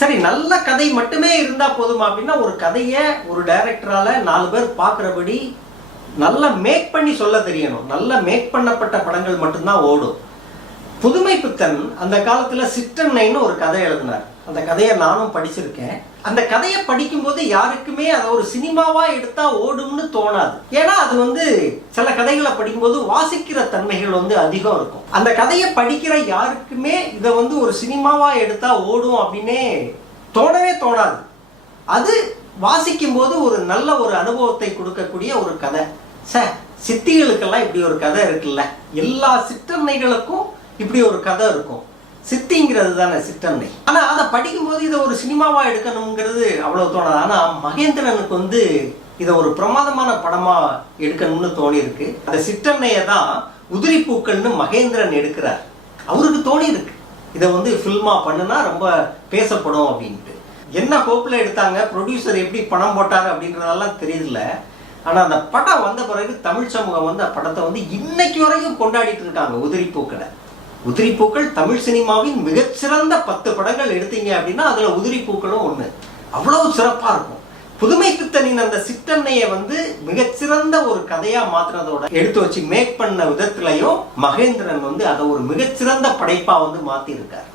சரி நல்ல கதை மட்டுமே இருந்தா போதுமா அப்படின்னா ஒரு கதையை ஒரு டைரக்டரால நாலு பேர் பார்க்குறபடி நல்லா மேக் பண்ணி சொல்ல தெரியணும். நல்லா மேக் பண்ணப்பட்ட படங்கள் மட்டும்தான் ஓடும். புதுமை பித்தன் அந்த காலத்தில் சிற்றன்னைன்னு ஒரு கதை எழுதினார். அந்த கதையை நானும் படிச்சிருக்கேன். அந்த கதையை படிக்கும்போது யாருக்குமே அதை ஒரு சினிமாவா எடுத்தா ஓடும்னு தோணாது. ஏன்னா அது வந்து சில கதைகளை படிக்கும்போது வாசிக்கிற தன்மைகள் வந்து அதிகம் இருக்கும். அந்த கதையை படிக்கிற யாருக்குமே இதை வந்து ஒரு சினிமாவா எடுத்தா ஓடும் அப்படின்னே தோணவே தோணாது. அது வாசிக்கும் போது ஒரு நல்ல ஒரு அனுபவத்தை கொடுக்கக்கூடிய ஒரு கதை. சார் சித்திகளுக்கெல்லாம் இப்படி ஒரு கதை இருக்குல்ல. எல்லா சிற்றன்னைகளுக்கும் இப்படி ஒரு கதை இருக்கும். சித்திங்கிறது தானே சித்தன்மை. ஆனா அதை படிக்கும்போது இதை ஒரு சினிமாவா எடுக்கணுங்கிறது அவ்வளவு தோணாது. ஆனா மகேந்திரனுக்கு வந்து இதை ஒரு பிரமாதமான படமா எடுக்கணும்னு தோணி இருக்கு அந்த சிற்றன்னையை தான் உதிரி பூக்கள்னு மகேந்திரன் எடுக்கிறார். அவருக்கு தோணி இருக்கு இதை வந்து ஃபில்மா பண்ணுனா ரொம்ப பேசப்படும் அப்படின்ட்டு. என்ன கோப்பில் எடுத்தாங்க? ப்ரொடியூசர் எப்படி பணம் போட்டாங்க அப்படின்றதெல்லாம் தெரியல. ஆனால் அந்த படம் வந்த பிறகு தமிழ் சமூகம் வந்து அந்த படத்தை வந்து இன்னைக்கு வரைக்கும் கொண்டாடிட்டு இருக்காங்க உதிரி பூக்களை. உதிரி பூக்கள் தமிழ் சினிமாவின் மிகச்சிறந்த பத்து படங்கள் எடுத்தீங்க அப்படின்னா அதுல உதிரி பூக்களும் ஒண்ணு. அவ்வளவு சிறப்பா இருக்கும். புதுமை பித்தனின் அந்த சிற்றன்னையை வந்து மிகச்சிறந்த ஒரு கதையா மாத்துறதோட எடுத்து வச்சு மேக் பண்ண விதத்திலையும் மகேந்திரன் வந்து அதை ஒரு மிகச்சிறந்த படைப்பா வந்து மாத்தி இருக்காரு